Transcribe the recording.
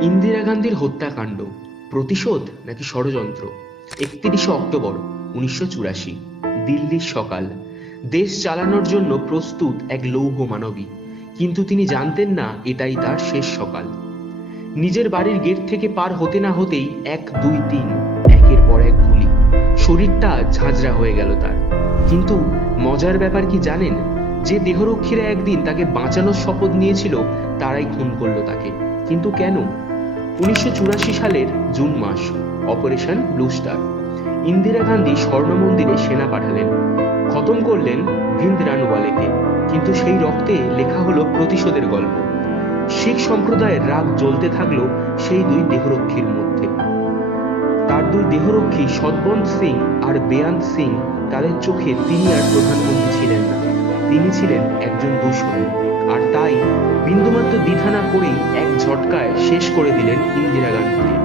ইন্দিরা গান্ধীর হত্যাকাণ্ড প্রতিশোধ নাকি ষড়যন্ত্র? 31শে অক্টোবর 1984, দিল্লির সকাল। দেশ চালানোর জন্য প্রস্তুত এক লৌহ মানবী, কিন্তু তিনি জানতেন না এটাই তার শেষ সকাল। নিজের বাড়ির গেট থেকে পার হতে না হতেই 1, 2, 3 একের পর এক গুলি। শরীরটা ঝাঁঝরা হয়ে গেল তার। কিন্তু মজার ব্যাপার কি জানেন? যে দেহরক্ষীরা একদিন তাকে বাঁচানোর শপথ নিয়েছিল, তারাই খুন করলো তাকে। কিন্তু কেন? 1984 সালের জুন মাস, operation Blue Star. Indira Gandhi স্বর্ণ মন্দিরে সেনা পাঠালেন, খতম করলেন ভিন্দ্রানওয়ালেকে। কিন্তু সেই রক্তে লেখা হলো প্রতিশোধের গল্প। শিখ সম্প্রদায়ের রাগ জ্বলতে থাকলো সেই দুই দেহরক্ষীর মধ্যে। তার দুই দেহরক্ষী সতবন্ত সিং আর বেয়ান্ত সিং, তাদের চোখে তিনি আর প্রধানমন্ত্রী ছিলেন না, তিনি ছিলেন একজন দুশমন। আর তাই বিন্দুমাত্র দ্বিধা না করেই এক ঝটকায় শেষ করে দিলেন ইন্দিরা গান্ধীকে।